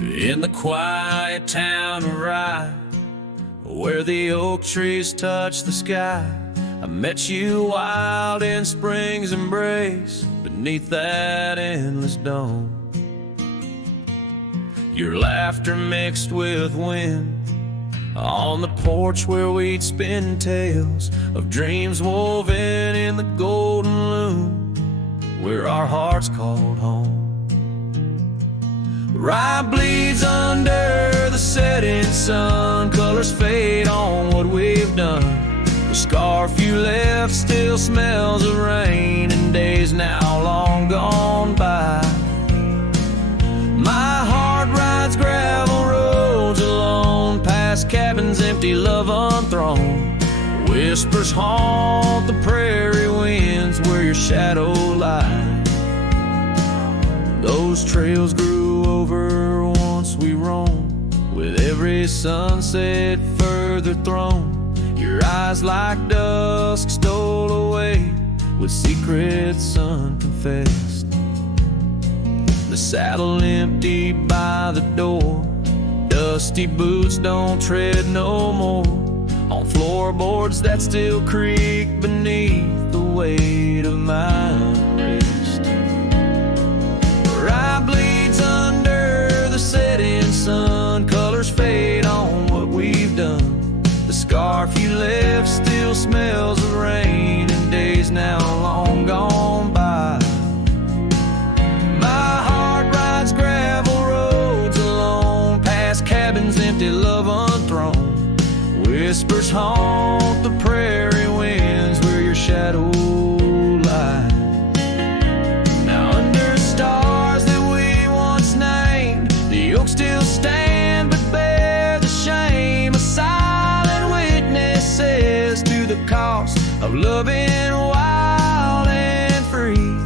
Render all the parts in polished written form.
In the quiet town of Rye, where the oak trees touch the sky, I met you wild in spring's embrace, beneath that endless dome. Your laughter mixed with wind, on the porch where we'd spin tales of dreams woven in the golden loom, where our hearts called home. Rye bleeds under the setting sun, colors fade on what we've done. The scarf you left still smells of rain and days now long gone by. My heart rides gravel roads alone, past cabins empty, love unthrown. Whispers haunt the prairie winds where your shadow lies. Those trails grew over once we roamed, with every sunset further thrown. Your eyes like dusk stole away, with secrets unconfessed. The saddle empty by the door, dusty boots don't tread no more on floorboards that still creak beneath the weight of my unrest. Rye bleeds under the setting sun, colors fade on what we've done. The scarf you left still smells of rain and days now long gone by. My heart rides gravel roads alone, past cabins empty, love unthrown. Whispers haunt the prairie winds where your shadow lies. Now under stars that we once named, the oaks still stand but bear the shame. A silent witnesses to the cost of loving wild and free.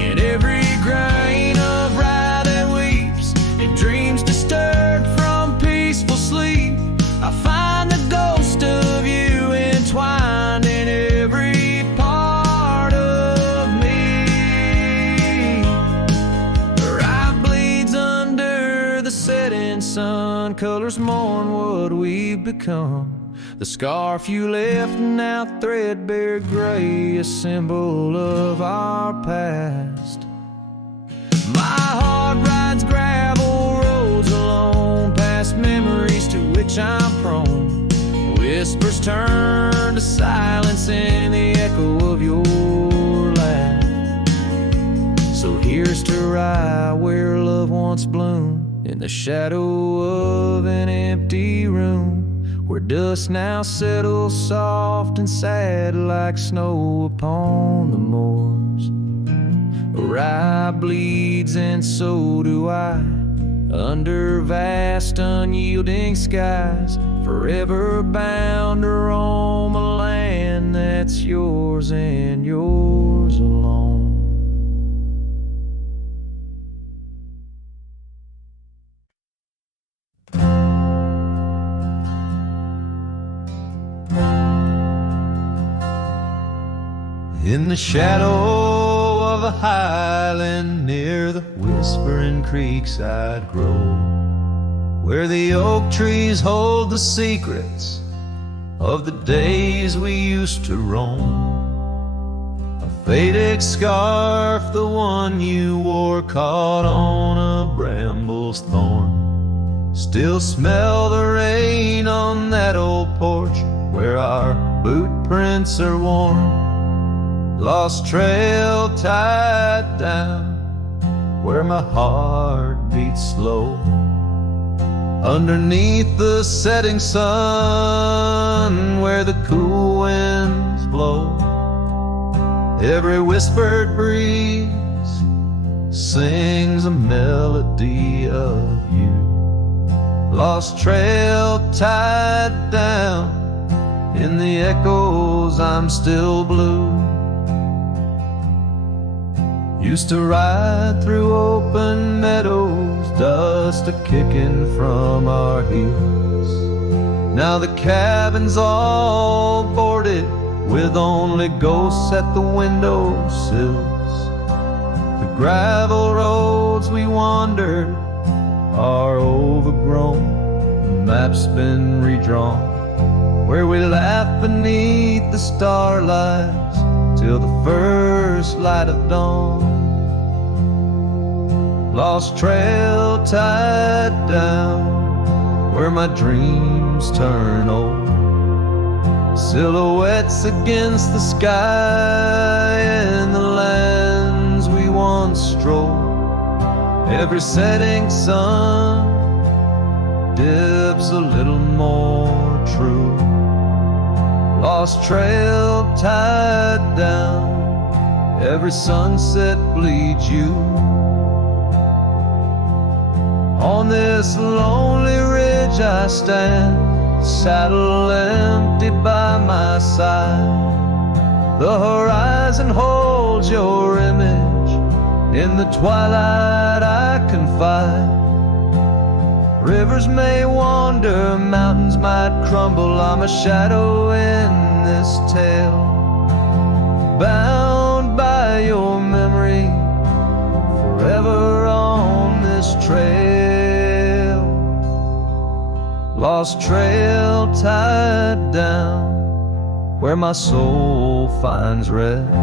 In every grain of rye that weeps, in dreams disturbed from peaceful sleep, I find the ghost of you entwined in every part of me. Rye bleeds under the setting sun, colors mourn what we've become. The scarf you left now threadbare gray, a symbol of our past. My heart rides gravel roads alone, past memories to which I'm prone. Whispers turn to silence in the echo of your laugh. So here's to Rye, where love once bloomed, in the shadow of an empty room, where dust now settles soft and sad like snow upon the moors. Rye bleeds and so do I, under vast unyielding skies, forever bound to roam a land that's yours and yours alone. In the shadow of a highland near the whispering creekside grove, where the oak trees hold the secrets of the days we used to roam, a faded scarf, the one you wore, caught on a bramble's thorn, still smell the rain on that old porch where our boot prints are worn. Lost trail tied down where my heart beats slow, underneath the setting sun where the cool winds blow. Every whispered breeze sings a melody of you. Lost trail tied down in the echoes, I'm still blue. Used to ride through open meadows, dust a-kicking from our heels. Now the cabin's all boarded, with only ghosts at the windowsills. The gravel roads we wandered are overgrown, the map's been redrawn, where we laugh beneath the starlights till the first light of dawn. Lost trail tied down, where my dreams turn old, silhouettes against the sky and the lands we once strolled. Every setting sun dips a little more true. Lost trail tied down, every sunset bleeds you. On this lonely ridge I stand, saddle empty by my side. The horizon holds your image, in the twilight I confide. Rivers may wander, mountains might crumble, I'm a shadow in this tale, bound by your memory, forever on this trail. Lost trail tied down, where my soul finds rest,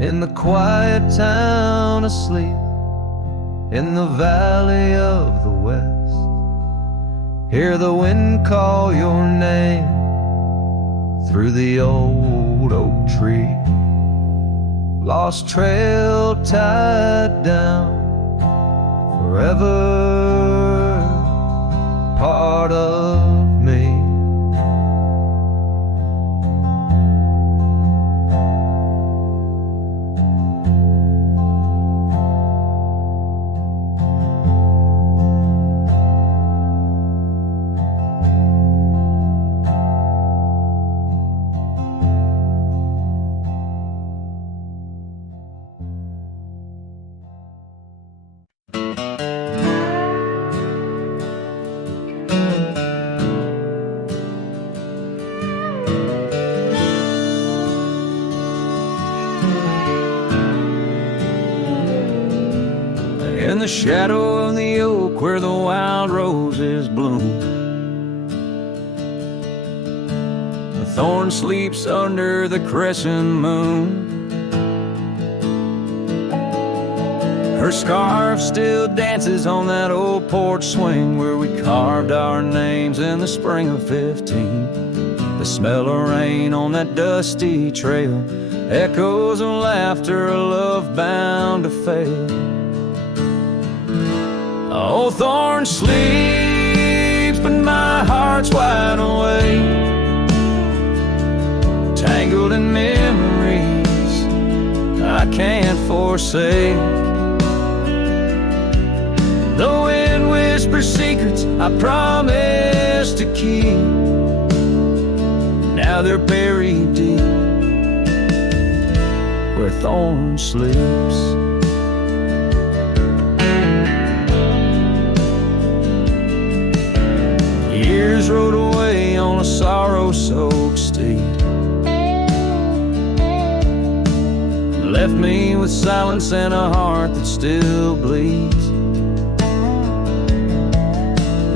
in the quiet town asleep, in the valley of the west. Hear the wind call your name through the old oak tree. Lost trail tied down, forever part of me. In the shadow of the oak where the wild roses bloom, the thorn sleeps under the crescent moon. Her scarf still dances on that old porch swing where we carved our names in the spring of 15. The smell of rain on that dusty trail, echoes of laughter, a love bound to fail. Old thorn sleeps, but my heart's wide awake, tangled in memories I can't forsake. The wind whispers secrets I promised to keep, now they're buried deep where thorn sleeps. Years rode away on a sorrow-soaked steed, left me with silence and a heart that still bleeds.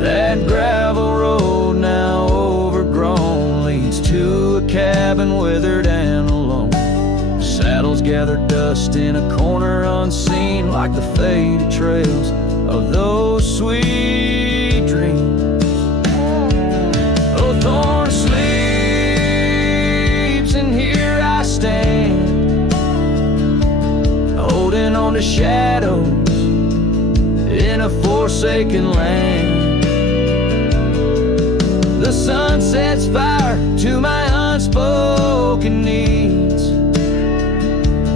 That gravel road, now overgrown, leads to a cabin withered and alone. Saddles gather dust in a corner unseen, like the faded trails of those sweet dreams. Thorn sleeps, and here I stand, holding on to shadows in a forsaken land. The sun sets fire to my unspoken needs,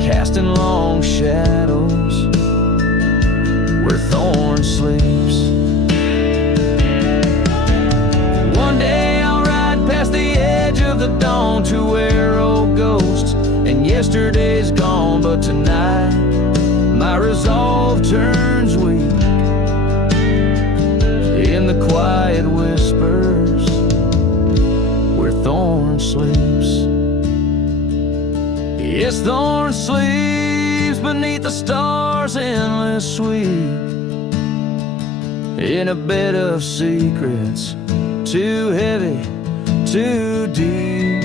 casting long shadows where thorn sleeps. One day past the edge of the dawn to where old ghosts and yesterday's gone, but tonight my resolve turns weak in the quiet whispers where thorn sleeps. Yes, thorn sleeps beneath the stars' endless sweep, in a bed of secrets, too heavy, too deep.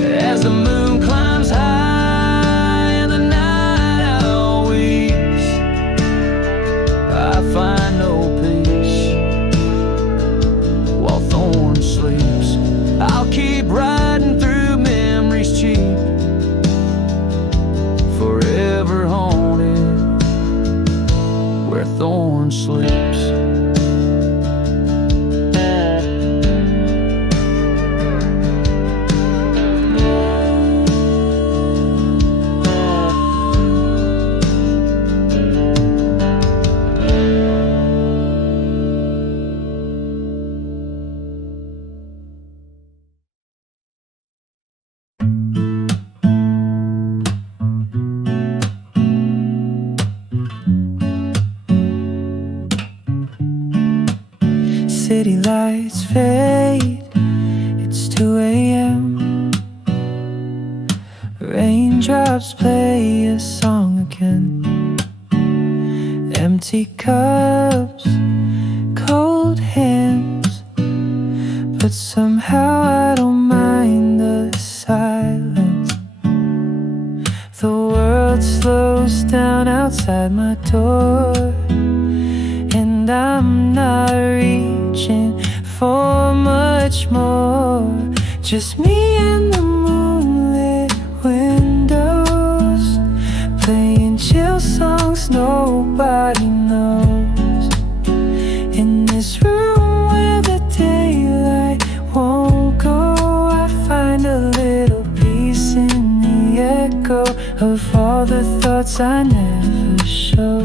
As the moon climbs high and the night owl weeps, I find no peace while Thorn sleeps. I'll keep riding through memories cheap, forever haunted where Thorn sleeps. City lights fade, it's 2 a.m. Raindrops play a song again. Empty cups, cold hands, but somehow I don't mind the silence. The world slows down outside my door, and I'm not reaching for much more. Just me and the moonlit windows, playing chill songs nobody knows. In this room where the daylight won't go, I find a little peace in the echo of all the thoughts I never show.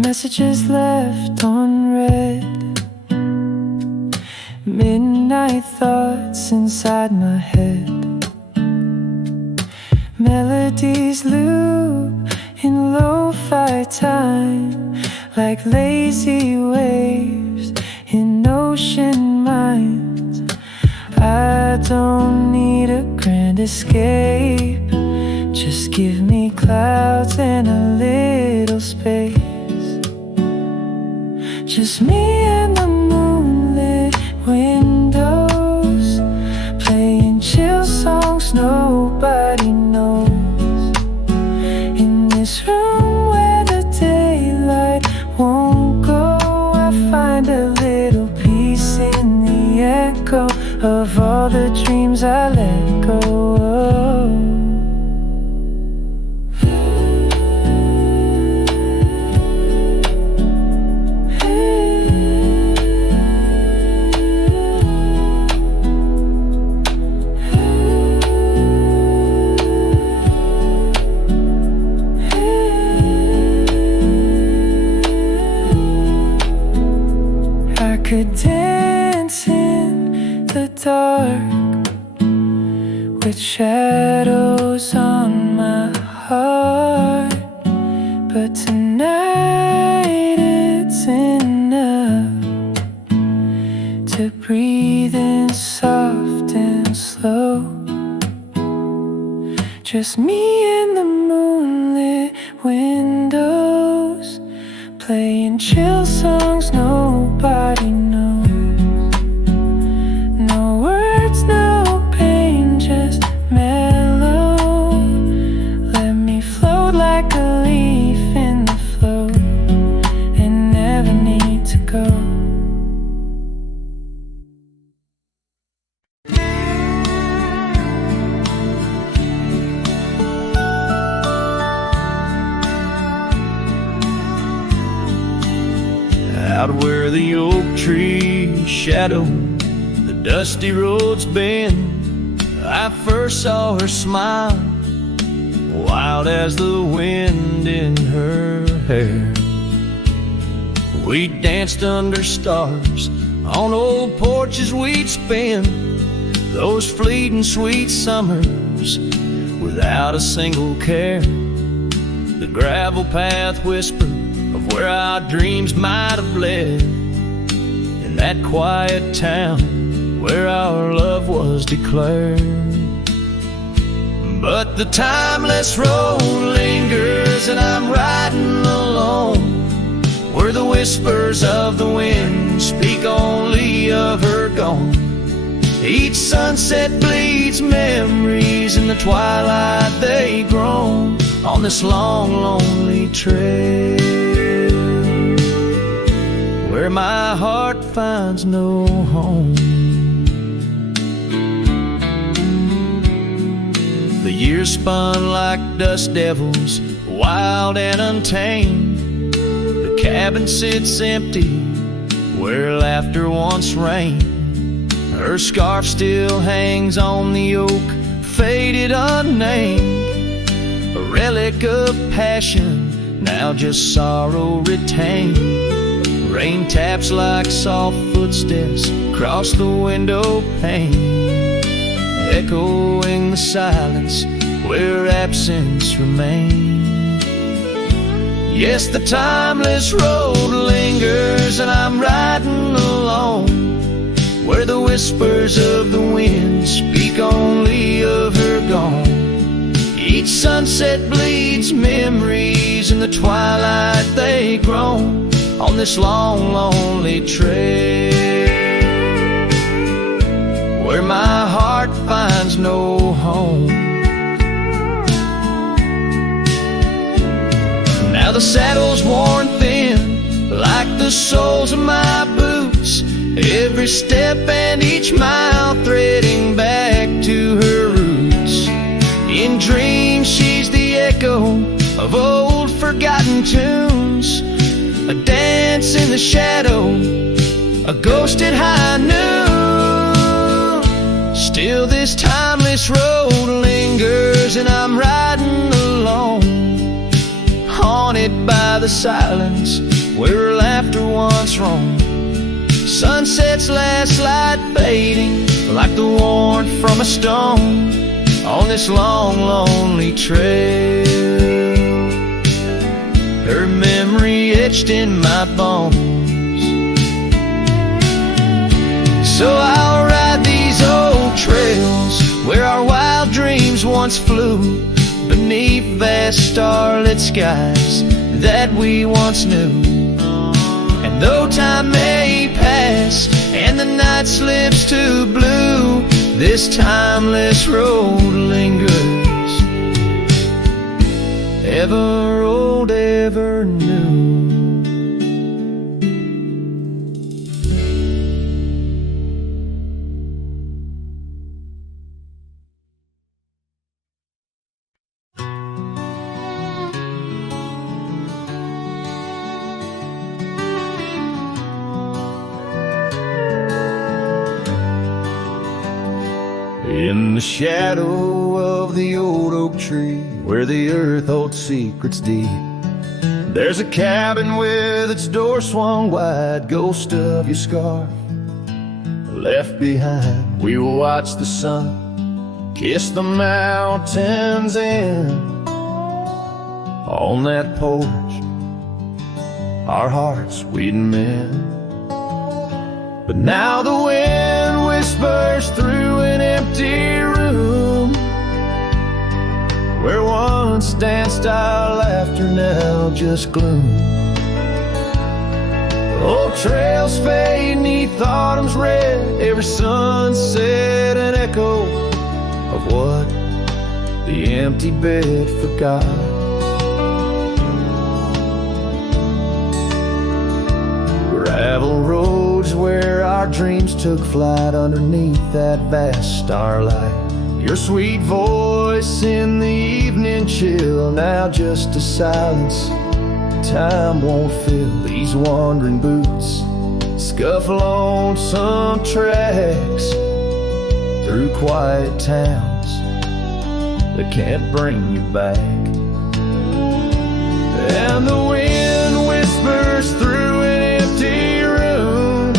Messages left unread, midnight thoughts inside my head. Melodies loop in lo-fi time, like lazy waves in ocean minds. I don't need a grand escape, just give me clouds and a little space. Just me and the moonlit windows, playing chill songs nobody knows. In this room where the daylight won't go, I find a little peace in the echo of all the dreams I let go of. Could dance in the dark with shadows on my heart, but tonight it's enough to breathe in soft and slow. Just me and the moonlit windows, playing chill songs nobody knows. No words, no pain, just mellow. Let me float like a leaf in the flow and never need to go. Out where the oak trees shadow the dusty roads bend, I first saw her smile, wild as the wind in her hair. We danced under stars on old porches we'd spend those fleeting sweet summers without a single care. The gravel path whispered of where our dreams might have led, in that quiet town where our love was declared. But the timeless road lingers and I'm riding alone, where the whispers of the wind speak only of her gone. Each sunset bleeds memories, in the twilight they groan on this long, lonely trail, where my heart finds no home. The years spun like dust devils, wild and untamed. The cabin sits empty, where laughter once reigned. Her scarf still hangs on the oak, faded unnamed, a relic of passion, now just sorrow retained. Rain taps like soft footsteps across the window pane, echoing the silence where absence remains. Yes, the timeless road lingers and I'm riding alone, where the whispers of the wind speak only of her gone. Each sunset bleeds memories, in the twilight they groan on this long, lonely trail, where my heart finds no home. Now the saddle's worn thin, like the soles of my boots, every step and each mile threading back to her roots. In dreams she's the echo of old forgotten tunes, a dance in the shadow, a ghost at high noon. Still this timeless road lingers and I'm riding alone, haunted by the silence where laughter once roamed. Sunset's last light fading like the warmth from a stone on this long, lonely trail, her memory etched in my bones. So I'll ride these old trails where our wild dreams once flew, beneath vast starlit skies that we once knew. And though time may pass and the night slips to blue, this timeless road lingers, ever old, ever new. In the shadow of the old oak tree, where the earth holds secrets deep, there's a cabin with its door swung wide, ghost of your scarf left behind. We will watch the sun kiss the mountains in. On that porch, our hearts we'd mend. But now the wind whispers through an empty room, where once danced our laughter, now just gloom. Old trails fade neath autumn's red, every sunset an echo of what the empty bed forgot. Gravel roads where our dreams took flight, underneath that vast starlight. Your sweet voice in the evening chill, now just a silence time won't fill. These wandering boots scuffle on some tracks through quiet towns that can't bring you back. And the wind whispers through an empty room,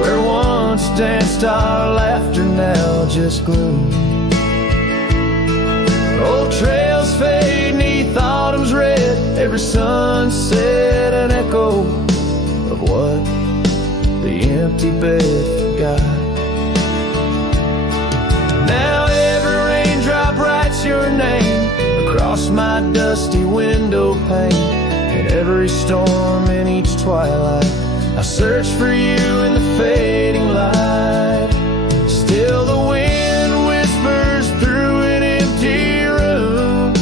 where once danced our laughter, now just gloom. Old trails fade neath autumn's red, every sunset an echo of what the empty bed forgot. Now every my dusty window pane. In every storm, in each twilight, I search for you in the fading light. Still the wind whispers through an empty room,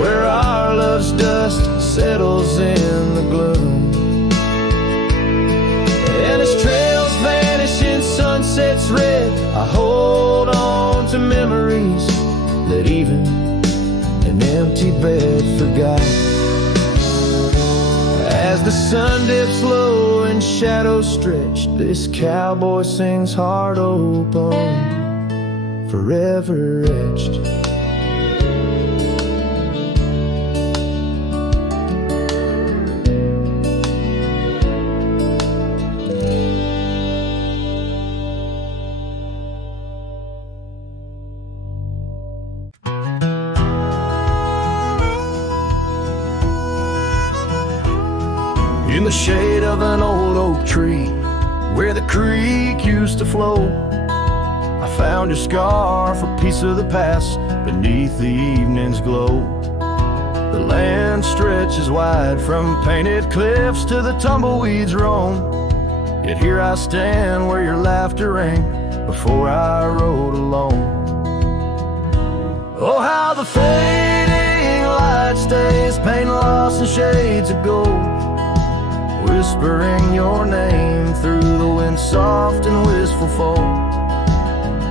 where our love's dust settles in the gloom. And as trails vanish in sunsets red, I hold on to memories that even an empty bed forgot. As the sun dips low and shadows stretch, this cowboy sings heart open, forever etched. In the shade of an old oak tree, where the creek used to flow, I found your scarf, a piece of the past, beneath the evening's glow. The land stretches wide, from painted cliffs to the tumbleweeds roam. Yet here I stand where your laughter rang before I rode alone. Oh, how the fading light stays, paint lost in shades of gold, whispering your name through the wind's soft and wistful fold.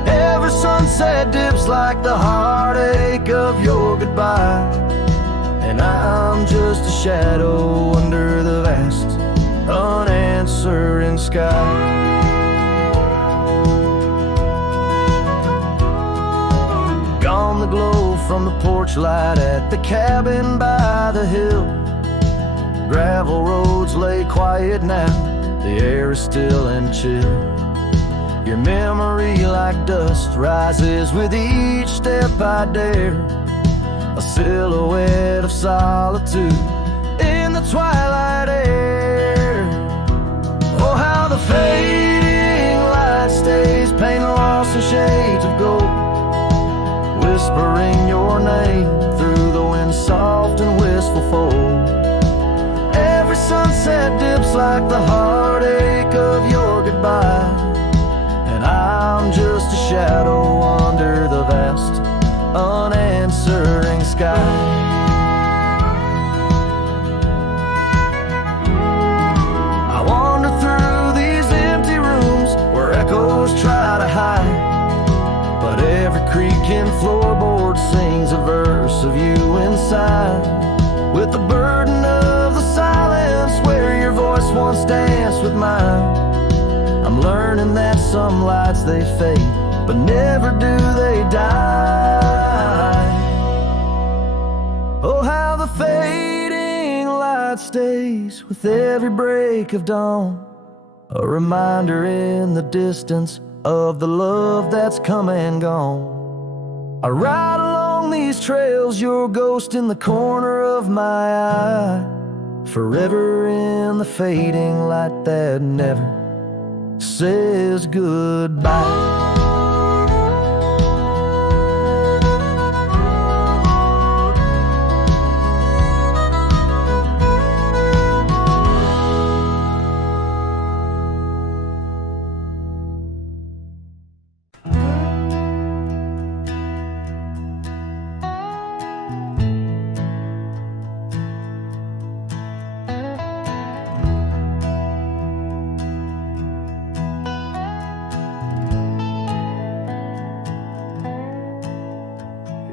Every sunset dips like the heartache of your goodbye, and I'm just a shadow under the vast, unanswering sky. Gone the glow from the porch light at the cabin by the hill. Gravel roads lay quiet now, the air is still and chill. Your memory like dust rises with each step I dare, a silhouette of solitude in the twilight air. Oh, how the fading light stays, paint lost in shades of gold, whispering your name through the wind's soft and wistful fold. Every sunset dips like the heartache of your goodbye, and I'm just a shadow under the vast, unanswering sky. I wander through these empty rooms where echoes try to hide, but every creaking floorboard sings a verse of you inside. With the burden of the silence where your voice once danced with mine, I'm learning that some lights they fade, but never do they die. Oh, how the fading light stays with every break of dawn, a reminder in the distance of the love that's come and gone. I ride along these trails, your ghost in the corner of my eye, forever in the fading light that never says goodbye.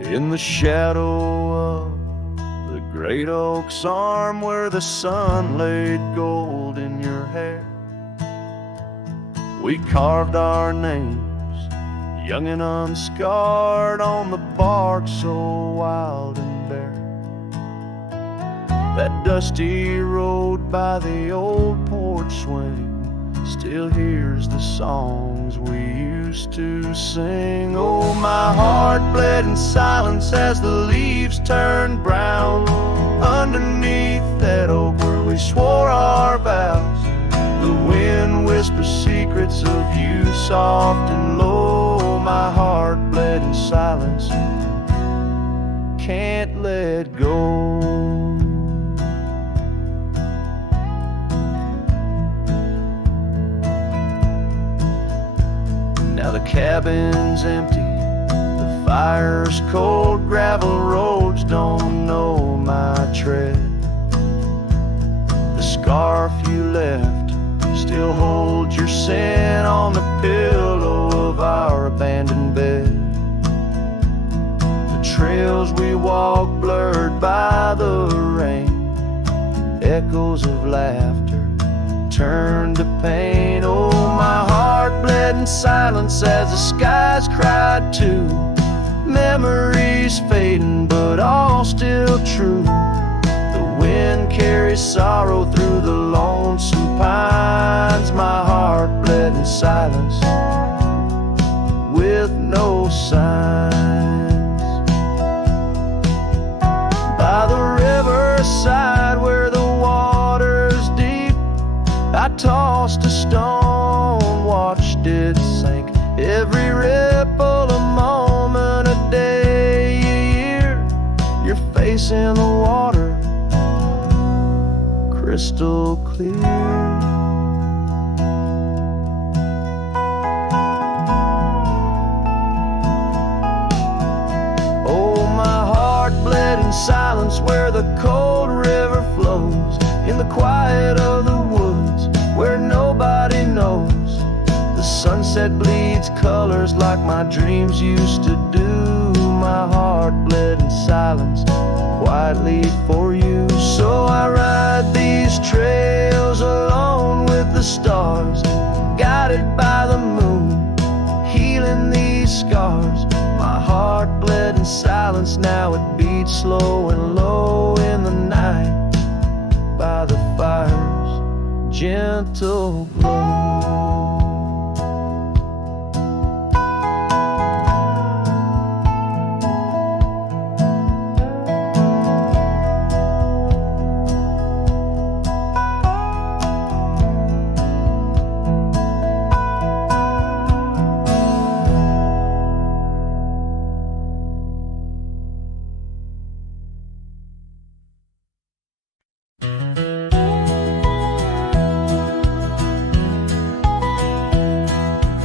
In the shadow of the great oak's arm, where the sun laid gold in your hair, we carved our names, young and unscarred, on the bark so wild and bare. That dusty road by the old porch swing still hears the songs we used to sing. Oh, my heart bled in silence as the leaves turned brown underneath that oak where we swore our vows. The wind whispers secrets of you soft and low. My heart bled in silence, can't let go. Now the cabin's empty, the fire's cold, gravel roads don't know my tread. The scarf you left still holds your scent on the pillow of our abandoned bed. The trails we walk blurred by the rain, echoes of laughter turned to pain. Oh, my heart bled in silence as the skies cried too. Memories fading, but all still true. The wind carries sorrow through the lonesome pines. My heart bled in silence with no signs. By the riverside where the water's deep, I tossed a stone, watched it sink. Every ripple a moment, a day, a year. Your face in the water, crystal clear. Oh, my heart bled in silence where the cold river flows, in the quiet of the woods where nobody knows. The sunset bleeds colors like my dreams used to do. My heart bled in silence quietly for you. So I ride these trails alone with the stars, guided by the moon, healing these scars. My heart bled in silence, now it beats slow and low in the night by the fire's gentle glow.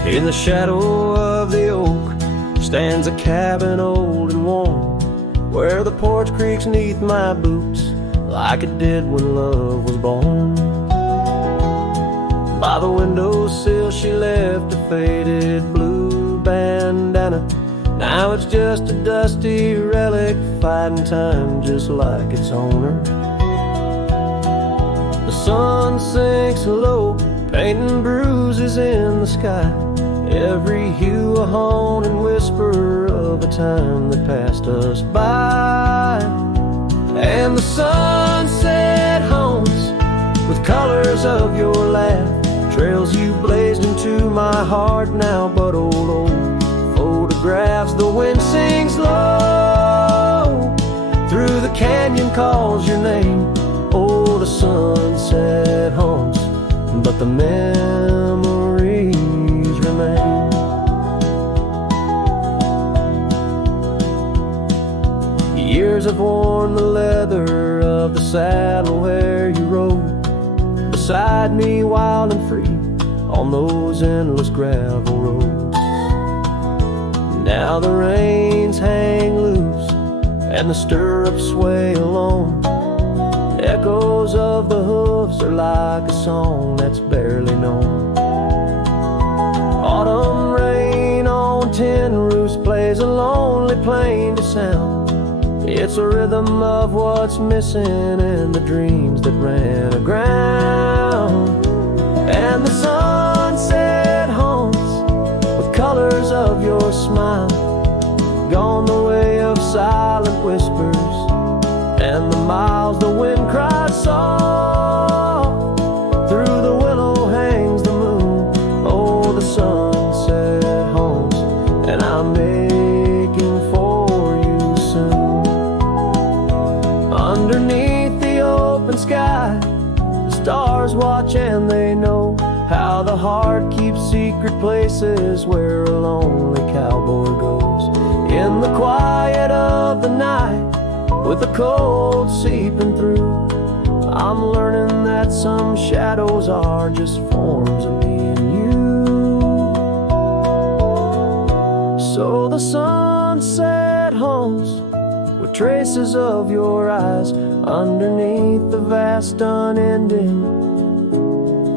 In the shadow of the oak stands a cabin old and warm, where the porch creaks neath my boots like it did when love was born. By the windowsill she left a faded blue bandana. Now it's just a dusty relic fighting time just like its owner. The sun sinks low, painting bruises in the sky. Every hue a haunting whisper of a time that passed us by. And the sunset haunts with colors of your laugh, trails you blazed into my heart now but old photographs. The wind sings low through the canyon, calls your name. Oh, the sunset haunts, but the memories remain. Years have worn the leather of the saddle where you rode beside me wild and free on those endless gravel roads. Now the reins hang loose and the stirrups sway alone. Echoes of the hooves are like a song that's barely known. Autumn rain on tin roofs plays a lonely plaintive sound. It's a rhythm of what's missing in the dreams that ran aground. And the sunset haunts with colors of your smile, gone the way of silent whispers and the miles the wind cries soft. Through the willow hangs the moon. Oh, the sunset haunts, and I'm making for you soon. Underneath the open sky, the stars watch and they know how the heart keeps secret places where a lonely cowboy goes. In the quiet of the night, with the cold seeping through. I'm learning that some shadows are just forms of me and you. So the sunset haunts with traces of your eyes underneath the vast unending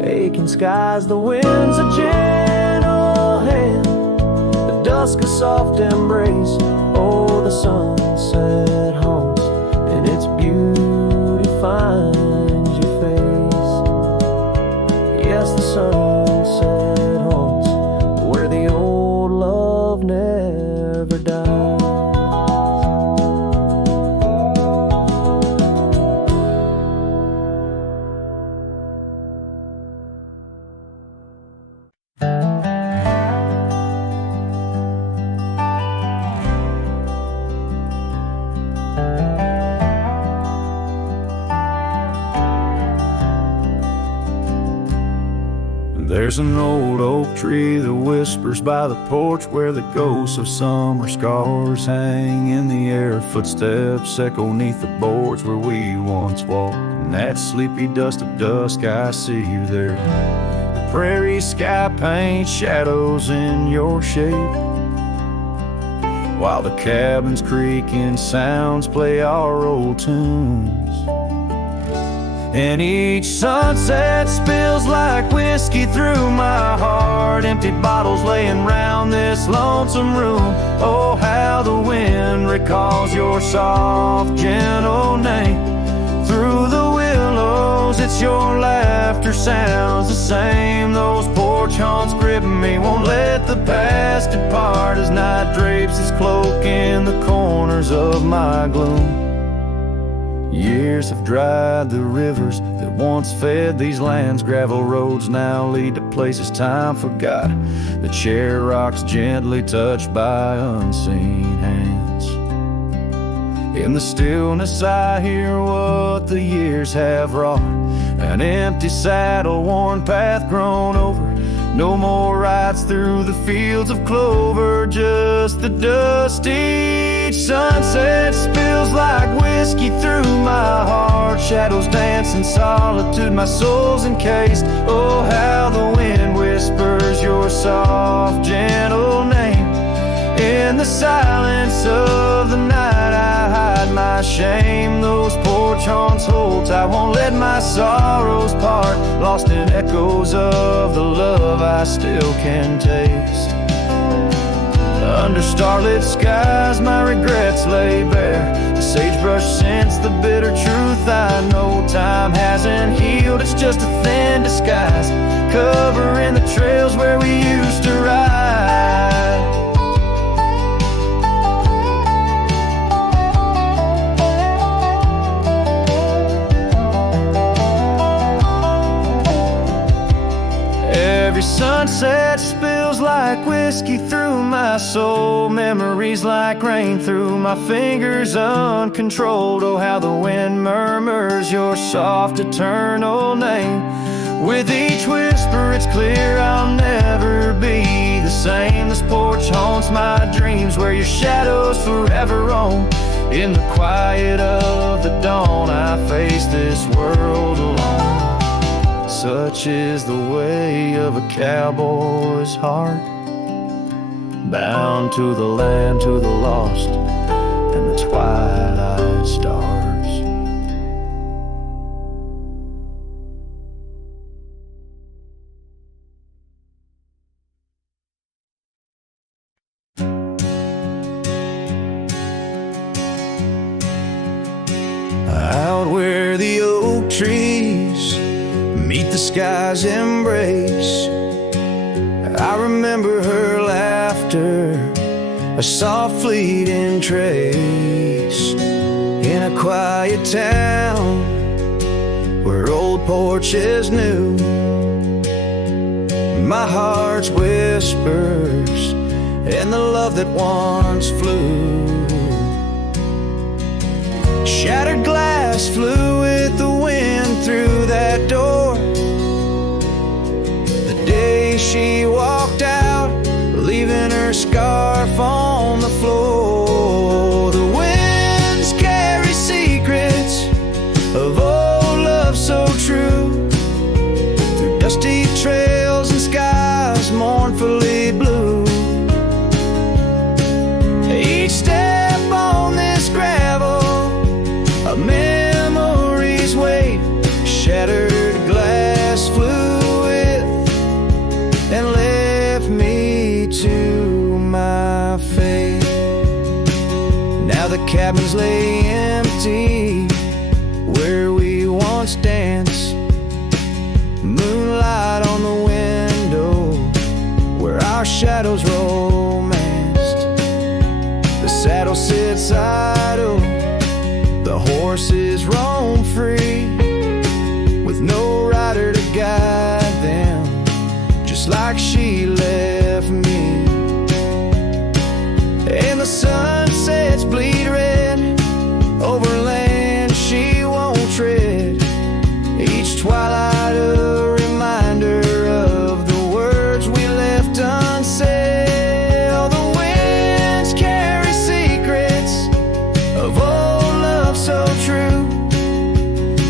aching skies. The wind's a gentle hand, the dusk a soft embrace. Oh, the sunset haunts and its beauty finds your face. Yes, the sunset haunts where the old love never dies. There's an old oak tree that whispers by the porch, where the ghosts of summer scars hang in the air. Footsteps echo neath the boards where we once walked. In that sleepy dust of dusk, I see you there. The prairie sky paints shadows in your shape, while the cabins creaking sounds play our old tunes. And each sunset spills like whiskey through my heart. Empty bottles laying round this lonesome room. Oh, how the wind recalls your soft, gentle name. Through the willows, it's your laughter sounds the same. Those porch haunts grip me, won't let the past depart, as night drapes its cloak in the corners of my gloom. Years have dried the rivers that once fed these lands. Gravel roads now lead to places time forgot. The chair rocks gently touched by unseen hands. In the stillness I hear what the years have wrought. An empty saddle, worn path grown over. No more rides through the fields of clover, just the dusty. Each sunset spills like whiskey through my heart. Shadows dance in solitude, my soul's encased. Oh, how the wind whispers your soft, gentle name. In the silence of the night I hide my shame. Those porch haunts hold tight, won't let my sorrows part. Lost in echoes of the love I still can taste. Under starlit skies my regrets lay bare. The sagebrush scents the bitter truth I know. Time hasn't healed, it's just a thin disguise, covering the trails where we used to ride. Every sunset spills like whiskey through my soul. Memories like rain through my fingers uncontrolled. Oh, how the wind murmurs your soft eternal name. With each whisper it's clear I'll never be the same. This porch haunts my dreams, where your shadows forever roam. In the quiet of the dawn I face this world alone. Such is the way of a cowboy's heart, bound to the land, to the lost, and the twilight stars. Out where the oak trees meet the sky's embrace, I remember her laughter, a soft fleeting trace. In a quiet town where old porches new, my heart's whispers and the love that once flew. Shattered glass flew with the wind through that door. The day she walked out, leaving her scarf on the floor. The winds carry cabins lay empty where we once danced. Moonlight on the window where our shadows romanced. The saddle sits idle, the horses roam free, with no rider to guide them, just like she left me. And the sunsets bleed red over land she won't tread. Each twilight a reminder of the words we left unsaid. Oh, the winds carry secrets of old love so true,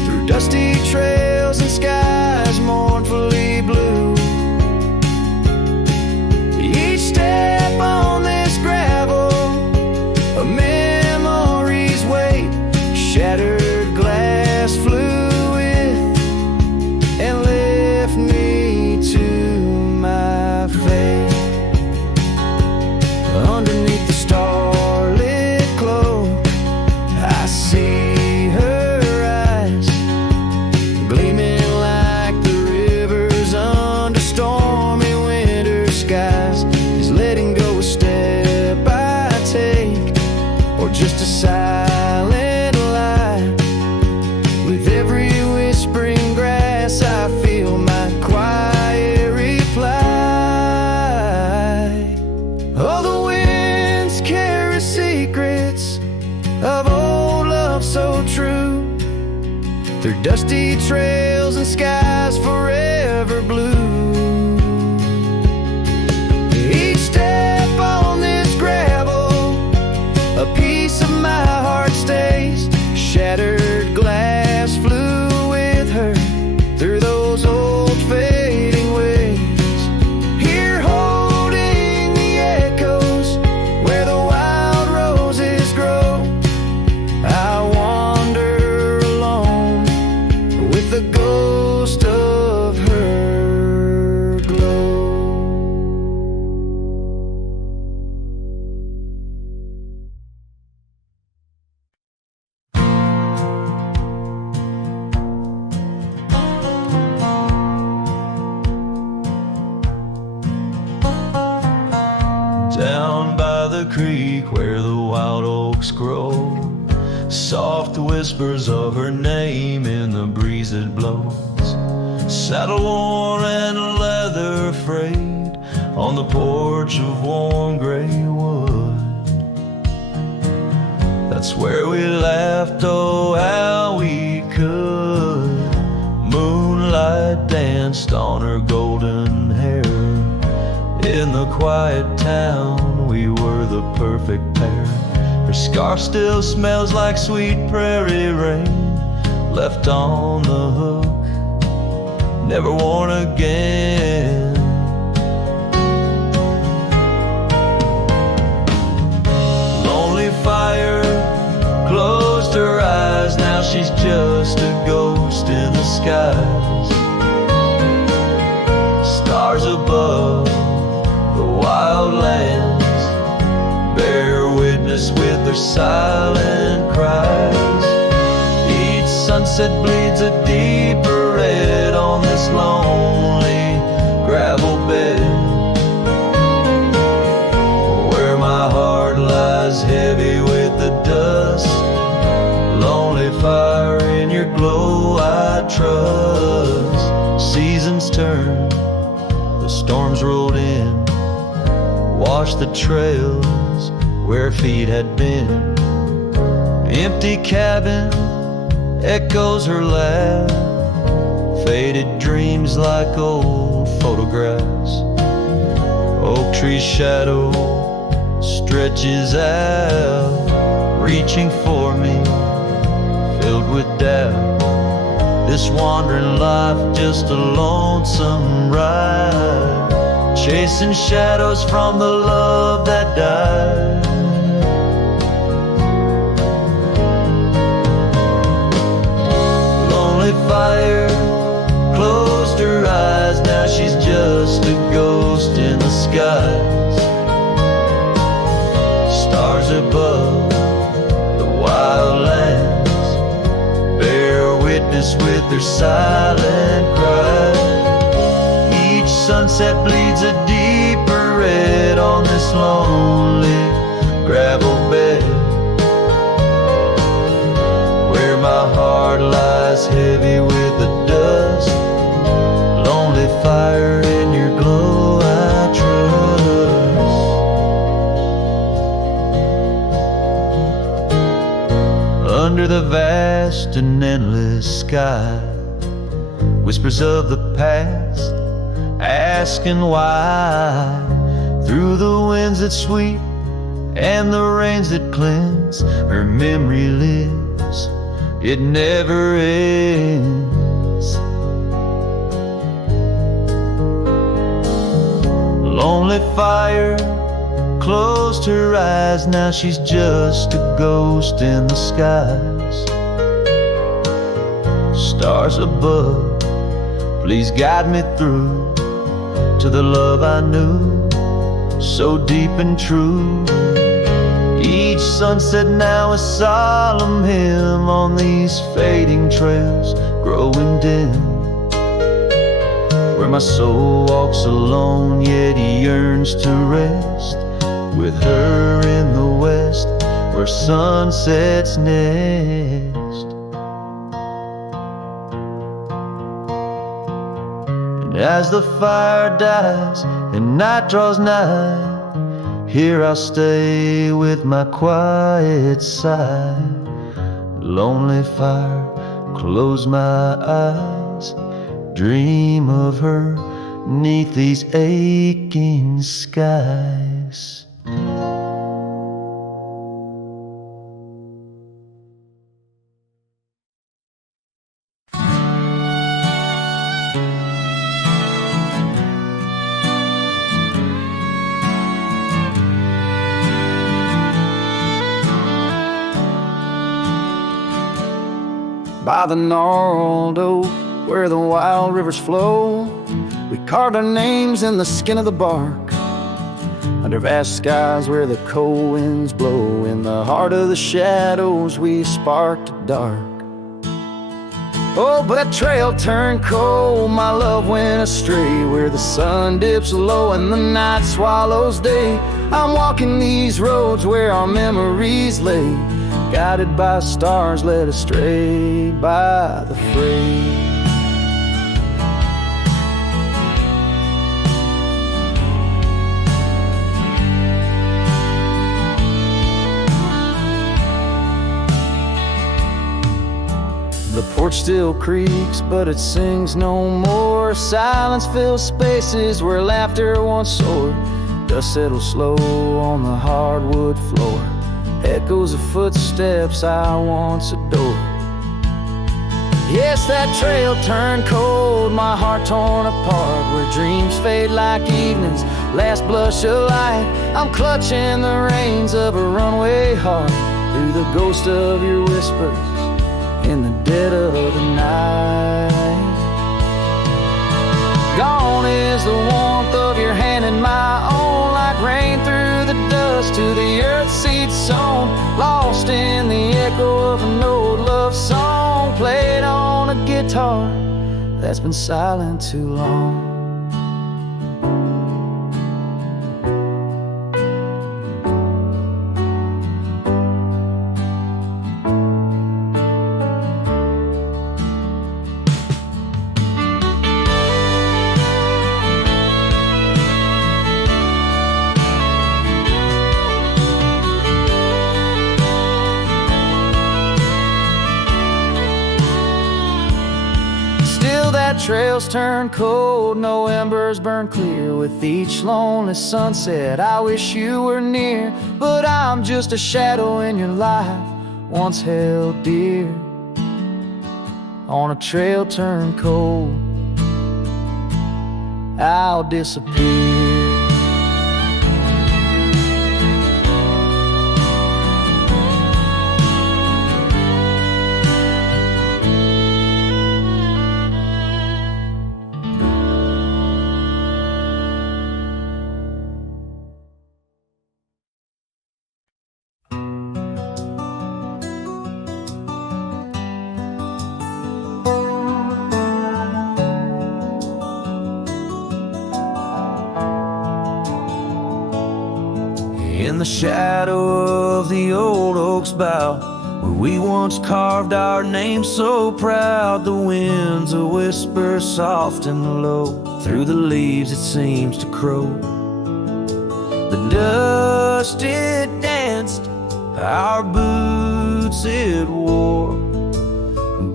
through dusty trails and skies mournfully blue. Each step on this gravel, a memory's weight, shattered glass flew with and left me to my fate. Underneath the starlit cloak, I see her eyes, gleaming like the rivers under stormy winter skies. Is letting go a step I take, or just a silent lie? With every whispering grass I feel my quiet reply. Oh, the winds carry secrets of old love so true, through dusty trails and skies forever blue. Each step on this gravel, a piece of my heart stays. Shattered glass flew with her through those old fading ways. Here holding the echoes where the wild roses grow, I wander alone with the ghost of her glow. Down by the creek where the wild oaks grow, soft whispers of her name in the breeze that blows. Saddle worn and leather frayed on the porch of warm gray wood. That's where we laughed, oh how we could. Moonlight danced on her golden hair. In the quiet town, we were the perfect pair. Her scarf still smells like sweet prairie rain, left on the hook, never worn again. Lonely fire closed her eyes, now she's just a ghost in the skies. Stars above the wild lands bear witness with their silent cries. Each sunset bleeds a deeper red on this lonely gravel bed, where my heart lies heavy with the dust. Lonely fire, in your glow I trust. Seasons turn, the storms rolled in, washed the trails where feet had been. Empty cabin echoes her laugh, faded dreams like old photographs. Oak tree shadow stretches out, reaching for me, filled with doubt. This wandering life just a lonesome ride, chasing shadows from the love that died. Lonely fire closed her eyes, now she's just a ghost in the skies. Stars above the darkness with their silent cry. Each sunset bleeds a deeper red on this lonely gravel bed, where my heart lies heavy with the dust. Lonely fire in your glow I trust. Under the vast and endless sky, whispers of the past asking why. Through the winds that sweep and the rains that cleanse, her memory lives, it never ends. Lonely fire closed her eyes, now she's just a ghost in the skies. Stars above, please guide me through to the love I knew, so deep and true. Each sunset now a solemn hymn on these fading trails growing dim, where my soul walks alone yet he yearns to rest with her in the west where sunsets next. And as the fire dies and night draws nigh, here I'll stay with my quiet sigh. Lonely fire, close my eyes, dream of her 'neath these aching skies. By the gnarled oak where the wild rivers flow, we carved our names in the skin of the bark. Under vast skies where the cold winds blow, in the heart of the shadows we sparked a dark. Oh, but that trail turned cold, my love went astray, where the sun dips low and the night swallows day. I'm walking these roads where our memories lay, guided by stars led astray by the fray. The porch still creaks, but it sings no more. Silence fills spaces where laughter once soared. Dust settles slow on the hardwood floor, echoes of footsteps I once adored. Yes, that trail turned cold, my heart torn apart, where dreams fade like evening's last blush of light. I'm clutching the reins of a runaway heart, through the ghost of your whispers in the dead of the night. Gone is the warmth of your hand in my own, like rain through the dust to the earth seed sown, lost in the echo of an old love song, played on a guitar that's been silent too long. Trails turn cold, no embers burn clear. With each lonely sunset I wish you were near, but I'm just a shadow in your life, once held dear. On a trail turned cold, I'll disappear. in the shadow of the old oak's bough, where we once carved our name so proud. The wind's a whisper soft and low, through the leaves it seems to crow. The dust it danced, our boots it wore,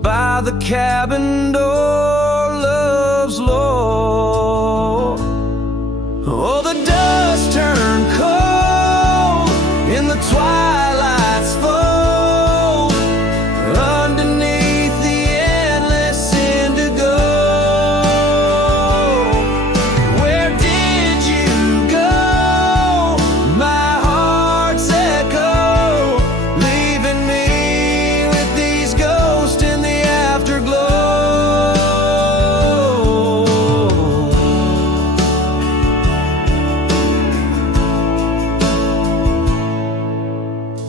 by the cabin door, love's lore. Oh, the dust turned cold in the twilight's fold, underneath the endless indigo. Where did you go, my heart's echo, leaving me with these ghosts in the afterglow?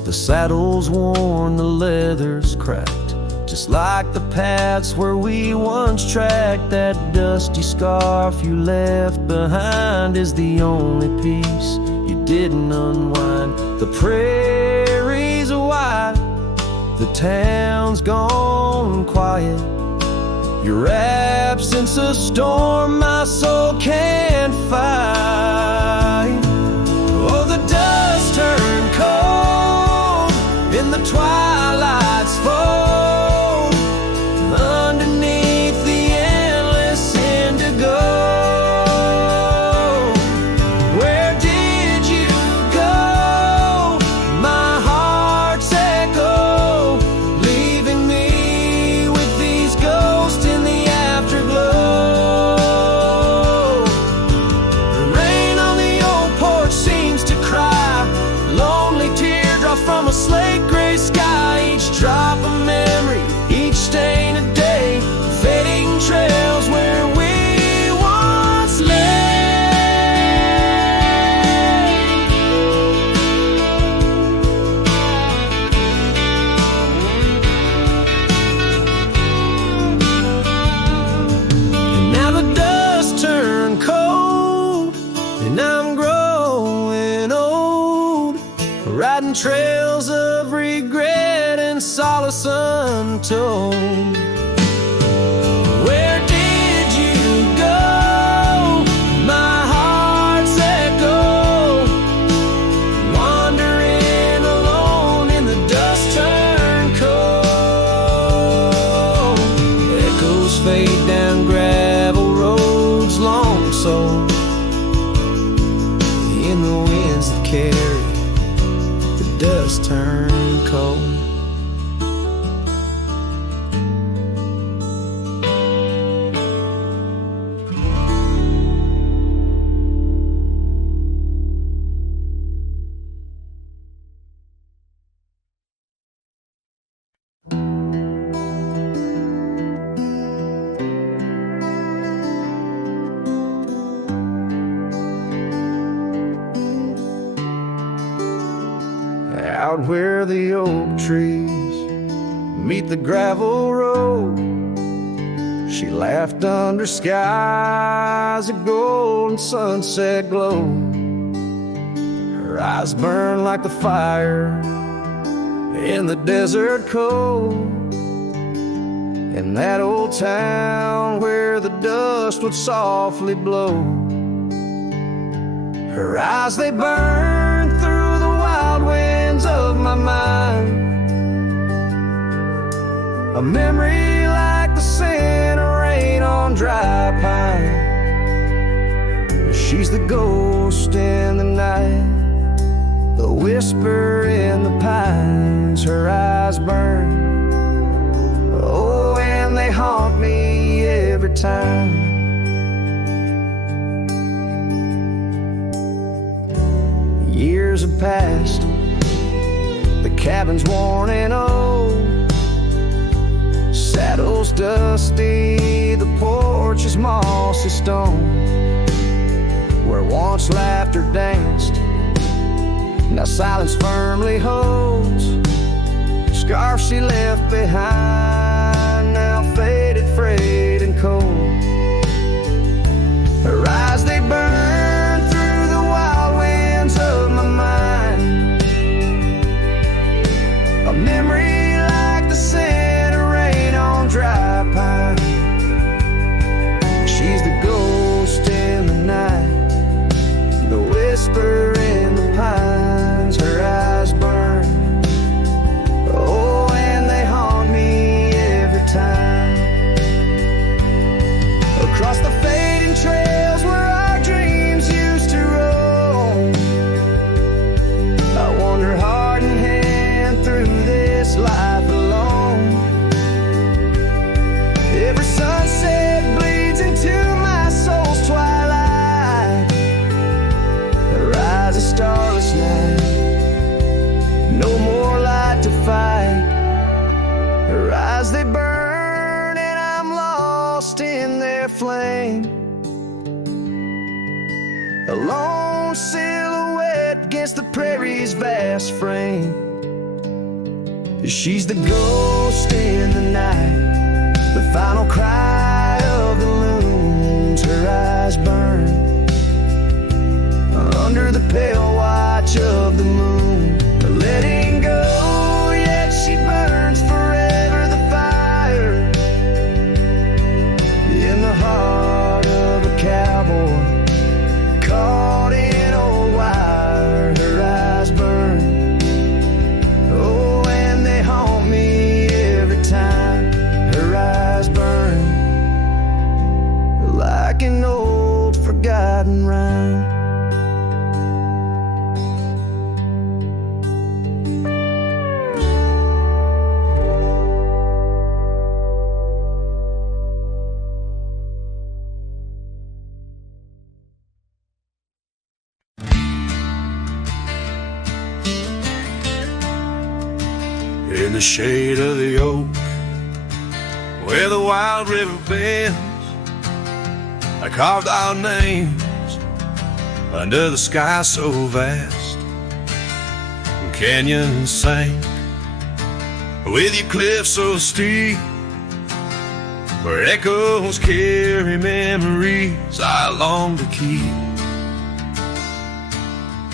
The saddle's worn, the leather's cracked, just like the paths where we once tracked. That dusty scarf you left behind is the only piece you didn't unwind. The prairie's wide, the town's gone quiet, your absence a storm my soul can't fight. Oh, the dust turned cold in the twilight's fold, underneath the endless indigo. Where did you go, my heart's echo, leaving me with these ghosts in the afterglow? The rain on the old porch seems to cry, lonely teardrop from a slate gray sky. Each drop a memory, each stain a day, fading trails where we once lay. And now the dust turned cold, and I'm growing old, riding trails of regret and solace untold. Where did you go, my heart's echo, wandering alone in the dust turned cold? Echoes fade down gravel roads long sold, in the winds that carry the dust turned cold. Out where the oak trees meet the gravel road, she laughed under skies of gold and sunset glow. Her eyes burned like the fire in the desert cold, in that old town where the dust would softly blow. Her eyes, they burned through the wild winds of my mind, a memory like the scent of rain on dry pine. She's the ghost in the night, the whisper in the pines. Her eyes burn, oh, and they haunt me every time. Years have passed, the cabin's worn and old, saddle's dusty, the porch is mossy stone. Where once laughter danced, now silence firmly holds. Scarf she left behind, now faded, frayed and cold. Her eyes, they burn through the wild winds of my mind. a lone silhouette against the prairie's vast frame. She's the ghost in the night, the final cry of the loons. Her eyes burn under the pale watch of the moon. Letting go, yet she burns forever. The fire in the heart of a cowboy caught in old wire. Her eyes burn, oh, and they haunt me every time. Her eyes burn like an old forgotten rhyme. In the shade of the oak, where the wild river bends, I carved our names under the sky so vast. Canyons sank with your cliffs so steep, where echoes carry memories I long to keep.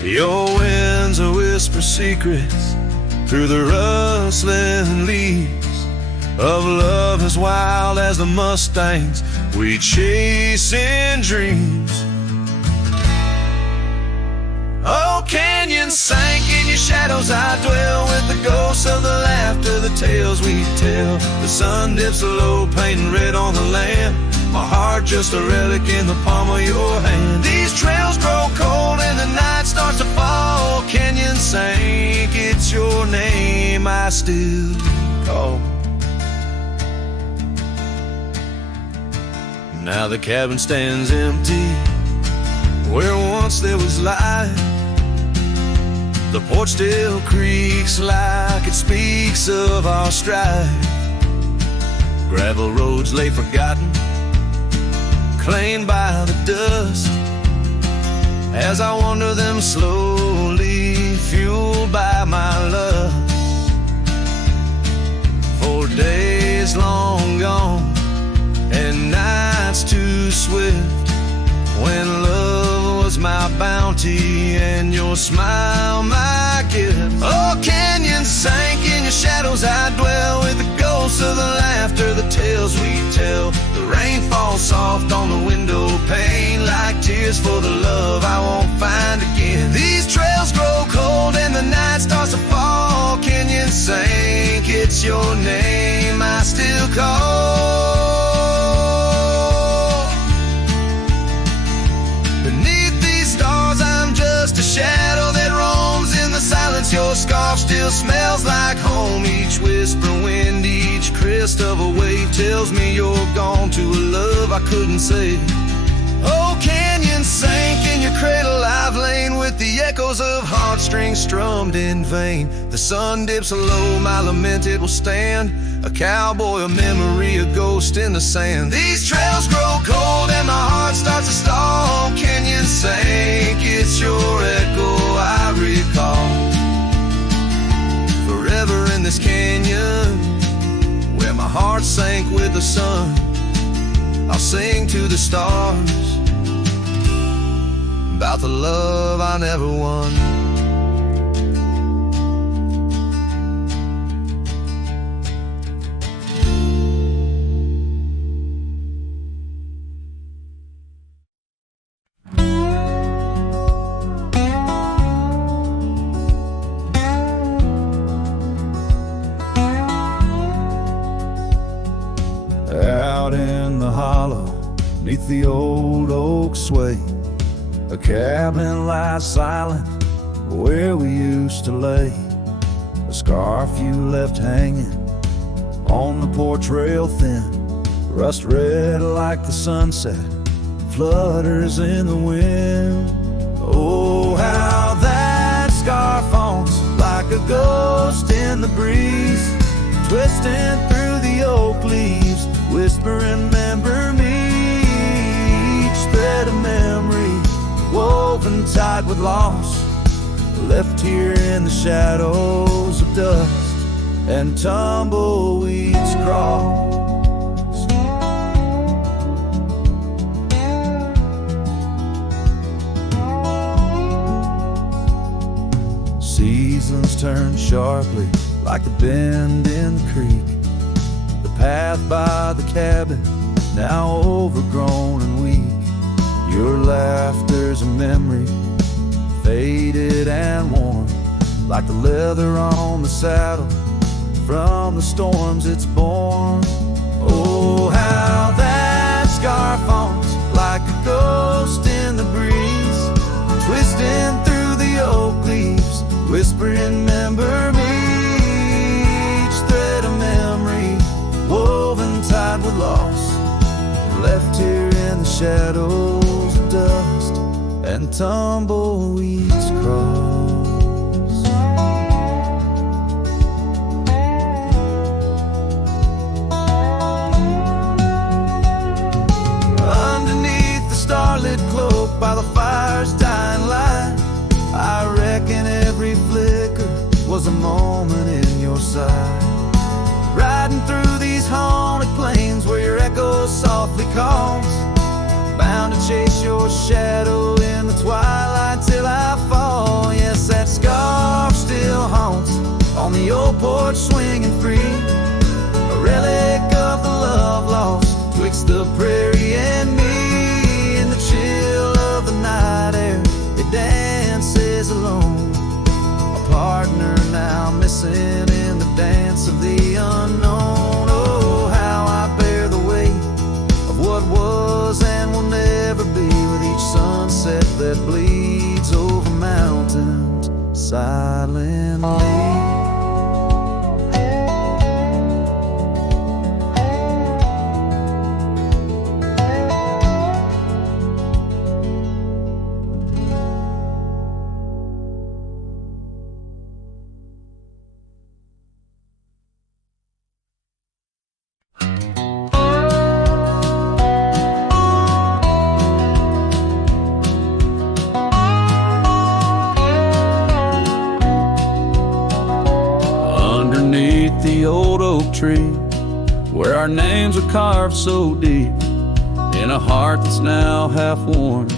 Your winds will whisper secrets through the rustling leaves of love as wild as the mustangs we chase in dreams. Oh, canyons sank in your shadows, I dwell with the ghosts of the laughter, the tales we tell. The sun dips low, painting red on the land, my heart just a relic in the palm of your hand. These trails grow cold and the night starts to fall. Canyon sank, it's your name I still call. Now the cabin stands empty where once there was light. The porch still creaks like it speaks of our strife. Gravel roads lay forgotten, claimed by the dust, as I wander them slowly, fueled by my love. For days long gone and nights too swift, when love was my bounty and your smile my gift. Oh, canyons sank in your shadows, I dwell with the ghosts of the laughter, the tales we tell. The rain falls soft on the window pane like tears for the love I won't find again. These trails grow cold and the night starts to fall. Canyons sank, it's your name I still call. Just a shadow that roams in the silence. Your scarf still smells like home. Each whisper wind, each crest of a wave tells me you're gone to a love I couldn't save. Oh, canyons sank in your cradle, I've lain with the echoes of heartstrings strummed in vain. The sun dips low, my lament it will stand, a cowboy, a memory, a ghost in the sand. These trails grow cold and my heart starts to stall. Canyons sank, it's your echo I recall. Forever in this canyon, where my heart sank with the sun, I'll sing to the stars about the love I never won. Out in the hollow, neath the old oak sway, a cabin lies silent where we used to lay. A scarf you left hanging on the porch rail thin, rust red like the sunset, flutters in the wind. Oh, how that scarf haunts like a ghost in the breeze, twisting through the oak leaves, whispering, remember me. Each thread of memory wove tied with loss, left here in the shadows of dust and tumbleweeds cross. Seasons turn sharply like a bend in the creek. The path by the cabin, now overgrown and weak. Your laughter's a memory, faded and worn, like the leather on the saddle from the storms it's borne. Oh, how that scarf haunts like a ghost in the breeze, twisting through the oak leaves, whispering, remember me. Each thread of memory, woven tied with loss, left here in the shadows of dust and tumbleweeds cross. Underneath the starlit cloak by the fire's dying light, I reckon every flicker was a moment in your sight. Riding through these haunted plains where your echo softly calls, bound to chase your shadow in the twilight till I fall. Yes, that scarf still haunts on the old porch swinging free, a relic of the love lost twixt the prairie and me. In the chill of the night air, it dances alone, a partner now missing in the dance of the unknown. Oh, how I bear the weight of what was and will never be, with each sunset that bleeds over mountains silently. The old oak tree, where our names are carved so deep in a heart that's now half worn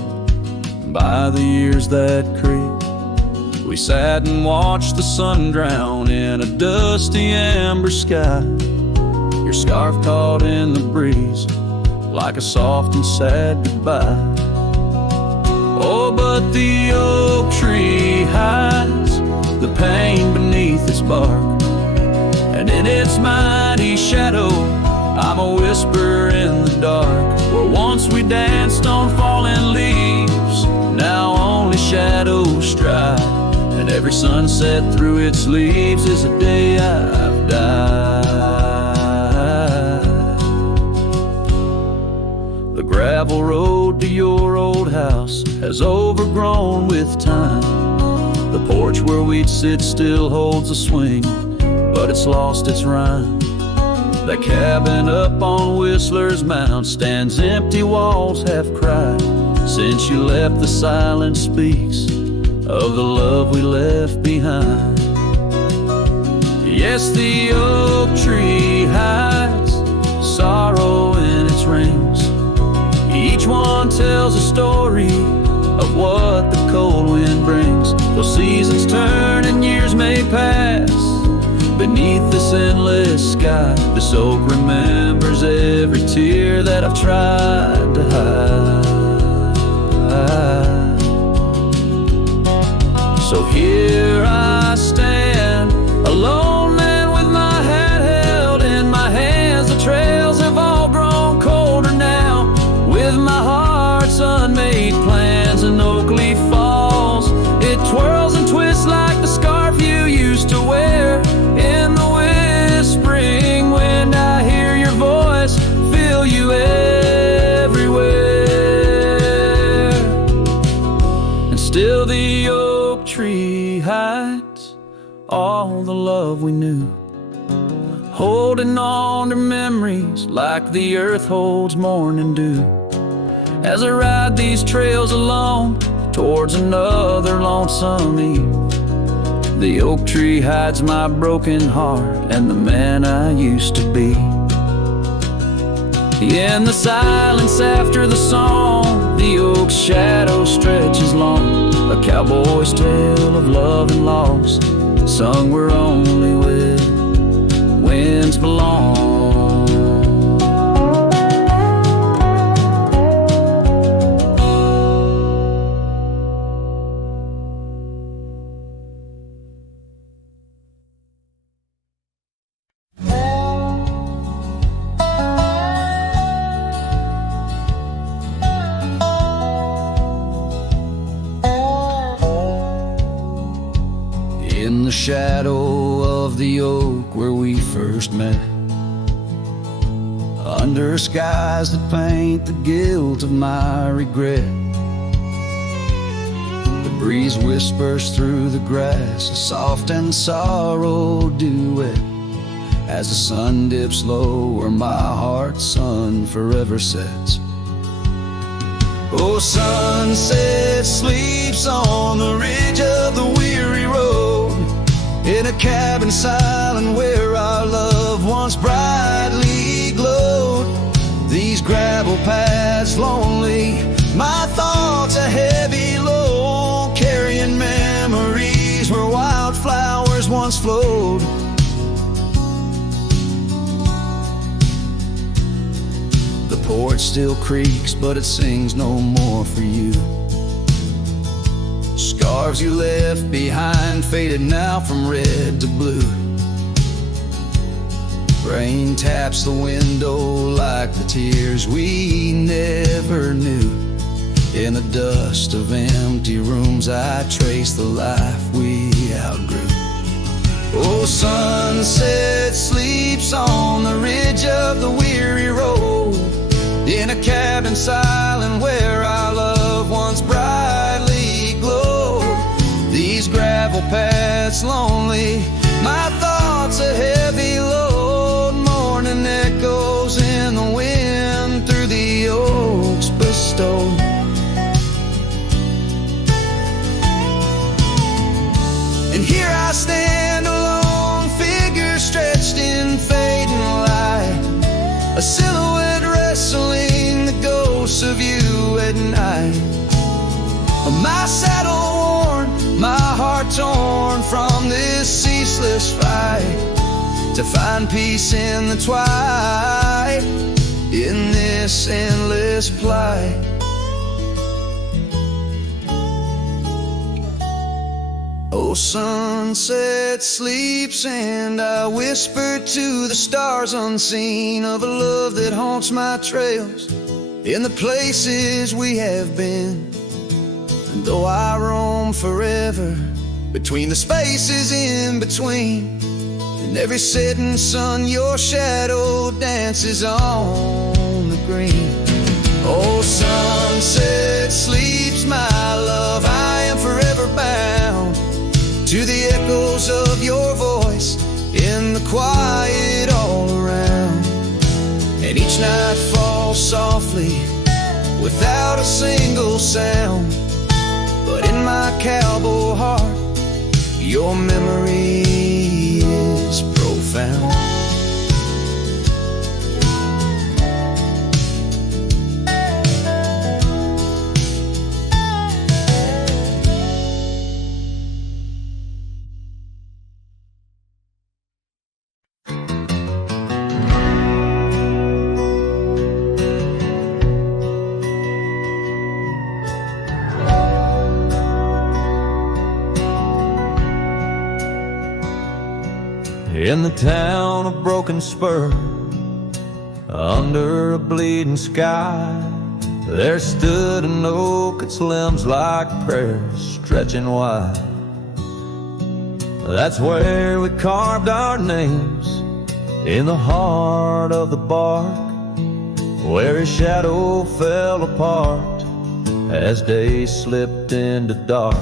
by the years that creep. We sat and watched the sun drown in a dusty amber sky, your scarf caught in the breeze like a soft and sad goodbye. Oh, but the oak tree hides the pain beneath its bark, and in its mighty shadow, I'm a whisper in the dark. Where once we danced on falling leaves, now only shadows stride, and every sunset through its leaves is a day I've died. The gravel road to your old house has overgrown with time. The porch where we'd sit still holds a swing, but it's lost its rhyme. That cabin up on Whistler's Mound stands empty, walls half cried. Since you left, the silence speaks of the love we left behind. Yes, the oak tree hides sorrow in its rings. Each one tells a story of what the cold wind brings. Those seasons turn and years may pass beneath this endless sky. This oak remembers every tear that I've tried to hide. So here I stand, alone and with my hat held in my hands. The trails have all grown colder now, with my heart's unmade plans. And oak leaf falls, it twirls and twists like the scarf you used to wear. In the whispering wind, I hear your voice, feel you everywhere. And still the oak tree hides all the love we knew, holding on to memories like the earth holds morning dew. As I ride these trails alone, towards another lonesome eve. The oak tree hides my broken heart and the man I used to be. In the silence after the song, the oak's shadow stretches long, a cowboy's tale of love and loss, sung where only winds belong. In the shadow of the oak where we first met, under skies that paint the guilt of my regret, the breeze whispers through the grass, a soft and sorrow duet. As the sun dips low where my heart's sun forever sets. Oh, sunset sleeps on the ridge of the weary road, in a cabin silent where our love once brightly glowed. These gravel paths lonely, my thoughts a heavy load, carrying memories where wildflowers once flowed. The porch still creaks, but it sings no more for you. Scarves you left behind, faded now from red to blue. Rain taps the window like the tears we never knew. In the dust of empty rooms I trace the life we outgrew. Oh, sunset sleeps on the ridge of the weary road, in a cabin silent where our love once brightly glowed. These gravel paths lonely, my thoughts a heavy load, mourning echoes in the wind through the oaks bestowed. And here I stand, a lone figure stretched in fading light, a silhouette wrestling the ghosts of you at night. My saddle worn, my heart torn from this ceaseless fight, to find peace in the twilight, in this endless plight. Oh, sunset sleeps and I whisper to the stars unseen of a love that haunts my trails in the places we have been. And though I roam forever between the spaces in between, in every setting sun your shadow dances on the green. Oh, sunset sleeps my love, I am forever bound to the echoes of your voice in the quiet all around. And each night falls softly without a single sound, but in my cowboy heart your memory is profound. In the town of Broken Spur, under a bleeding sky, there stood an oak, its limbs like prayers stretching wide. That's where we carved our names, in the heart of the bark, where his shadow fell apart as day slipped into dark.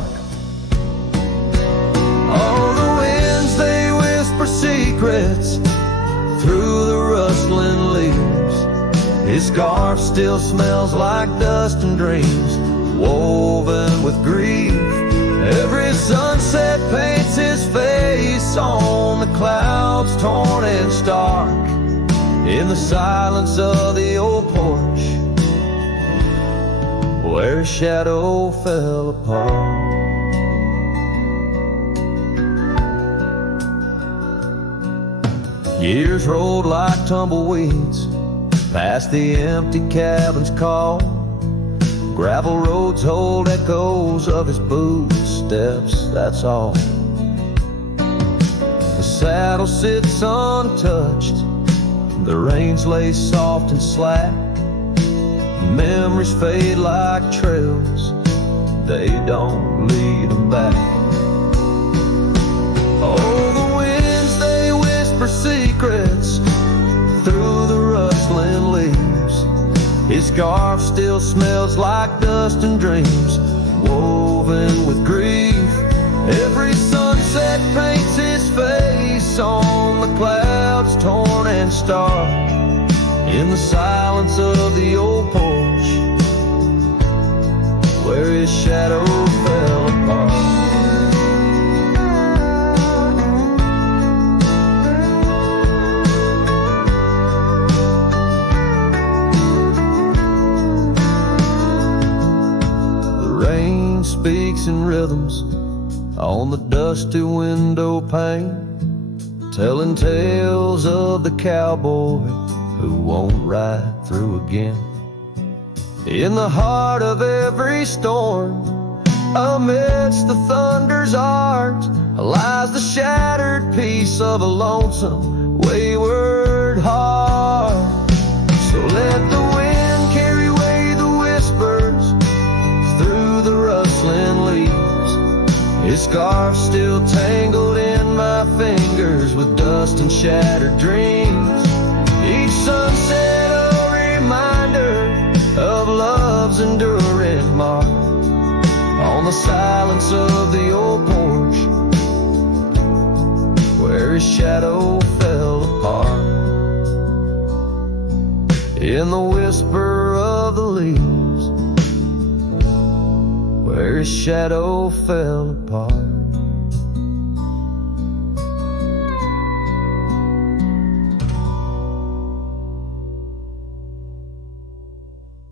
Oh, the winds, they whisper secrets through the rustling leaves. His scarf still smells like dust and dreams woven with grief. Every sunset paints his face on the clouds, torn and stark. In the silence of the old porch, where his shadow fell apart. Years rolled like tumbleweeds past the empty cabin's call. Gravel roads hold echoes of his footsteps, that's all. The saddle sits untouched, the reins lay soft and slack. Memories fade like trails, they don't lead them back. Oh, the winds, they whisper secrets through the rustling leaves. His scarf still smells like dust and dreams, woven with grief. Every sunset paints his face on the clouds, torn and stark. In the silence of the old porch, where his shadow fell apart. Speaks in rhythms on the dusty window pane, telling tales of the cowboy who won't ride through again. In the heart of every storm, amidst the thunder's art, lies the shattered piece of a lonesome, wayward heart. So let the wind carry away the whispers through the rustling leaves. His scarf still tangled in my fingers with dust and shattered dreams. Each sunset a reminder of love's enduring mark on the silence of the old porch, where his shadow fell apart. In the whisper of the leaves, where his shadow fell apart.